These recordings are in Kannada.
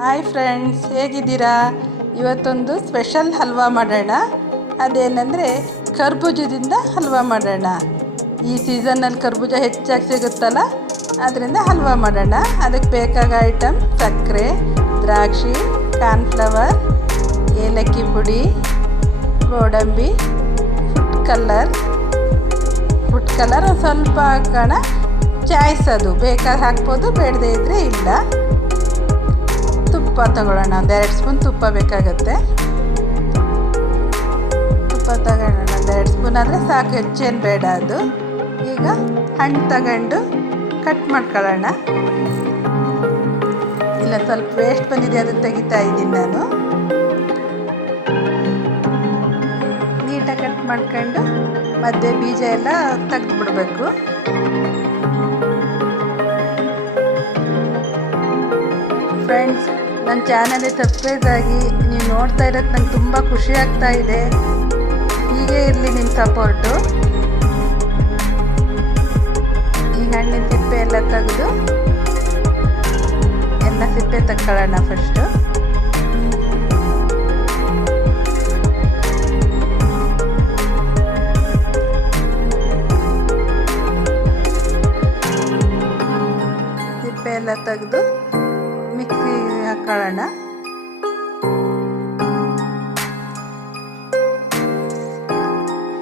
ಹಾಯ್ ಫ್ರೆಂಡ್ಸ್ ಹೇಗಿದ್ದೀರಾ? ಇವತ್ತೊಂದು ಸ್ಪೆಷಲ್ ಹಲ್ವಾ ಮಾಡೋಣ. ಅದೇನೆಂದರೆ ಕರ್ಬೂಜದಿಂದ ಹಲ್ವಾ ಮಾಡೋಣ. ಈ ಸೀಸನ್ನಲ್ಲಿ ಕರ್ಬೂಜ ಹೆಚ್ಚಾಗಿ ಸಿಗುತ್ತಲ್ಲ, ಅದರಿಂದ ಹಲ್ವಾ ಮಾಡೋಣ. ಅದಕ್ಕೆ ಬೇಕಾಗ ಐಟಮ್ ಸಕ್ಕರೆ, ದ್ರಾಕ್ಷಿ ಕಾರ್ನ್ಫ್ಲವರ್ ಏಲಕ್ಕಿ ಪುಡಿ, ಗೋಡಂಬಿ ಫುಡ್ ಕಲ್ಲರ್ ಫುಡ್ ಒಂದು ಸ್ವಲ್ಪ ಹಾಕೋಣ. ಚಾಯ್ಸ್ ಅದು. ಬೇಕಾದ್ರೆ ಹಾಕ್ಬೋದು, ಬೇಡದೇ ಇದ್ದರೆ ಇಲ್ಲ. ತುಪ್ಪ ತಗೊಳ್ಳೋಣ. ಒಂದು ಎರಡು ಸ್ಪೂನ್ ತುಪ್ಪ ಬೇಕಾಗುತ್ತೆ. ತುಪ್ಪ ತಗೊಳ್ಳೋಣ. ಒಂದು ಎರಡು ಸ್ಪೂನ್ ಆದರೆ ಸಾಕು ಹೆಚ್ಚೇನು ಬೇಡ ಅದು. ಈಗ ಹಣ್ಣು ತಗೊಂಡು ಕಟ್ ಮಾಡ್ಕೊಳ್ಳೋಣ. ಇಲ್ಲ, ಸ್ವಲ್ಪ ವೇಸ್ಟ್ ಬಂದಿದೆ, ಅದನ್ನು ತೆಗಿತಾ ಇದ್ದೀನಿ ನಾನು. ನೀಟಾಗಿ ಕಟ್ ಮಾಡ್ಕೊಂಡು ಮಧ್ಯೆ ಬೀಜ ಎಲ್ಲ ತೆಗೆದು ಬಿಡಬೇಕು ಫ್ರೆಂಡ್ಸ್ ನನ್ನ ಚಾನಲ್ಗೆ ಸಬ್ಸ್ಕ್ರೈಬ್ ಆಗಿ ನೀವು ನೋಡ್ತಾ ಇರೋದು ನಂಗೆ ತುಂಬ ಖುಷಿ ಆಗ್ತಾ ಇದೆ. ಹೀಗೆ ಇರಲಿ ನಿಮ್ಮ ಸಪೋರ್ಟು ಈ ಹಣ್ಣಿನ ಸಿಪ್ಪೆ ಎಲ್ಲ ತೆಗೆದು, ಎಲ್ಲ ಸಿಪ್ಪೆ ತಕ್ಕೊಳ್ಳೋಣ ಫಸ್ಟು ಸಿಪ್ಪೆ ಎಲ್ಲ ತೆಗೆದು ಹಾಕೊಳ್ಳೋಣ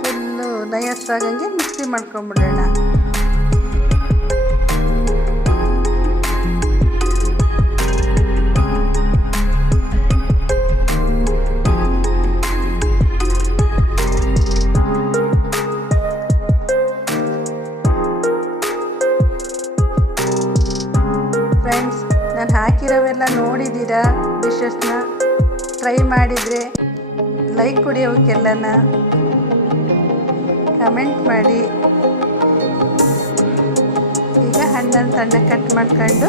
ಫುಲ್ಲು ನಯಸ್ಸಾಗಂಗೆ ಮಿಕ್ಸಿ ಮಾಡ್ಕೊಂಬಿಡೋಣ. ಡಿಶಸ್ನ ಟ್ರೈ ಮಾಡಿದರೆ ಲೈಕ್ ಕೊಡಿ ಕಮೆಂಟ್ ಮಾಡಿ. ಈಗ ಹಣ್ಣನ್ನು ಸಣ್ಣ ಕಟ್ ಮಾಡ್ಕೊಂಡು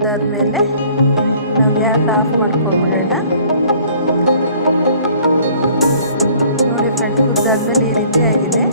ಕುದ್ದಾದ್ಮೇಲೆ ನಾವು ಗ್ಯಾಸ್ ಆಫ್ ಮಾಡ್ಕೊಂಡ್ಬಿಡೋಣ ನೋಡಿ ಫ್ರೆಂಡ್ಸ್ ಕುದ್ದಾದ್ಮೇಲೆ ಈ ರೀತಿ ಆಗಿದೆ.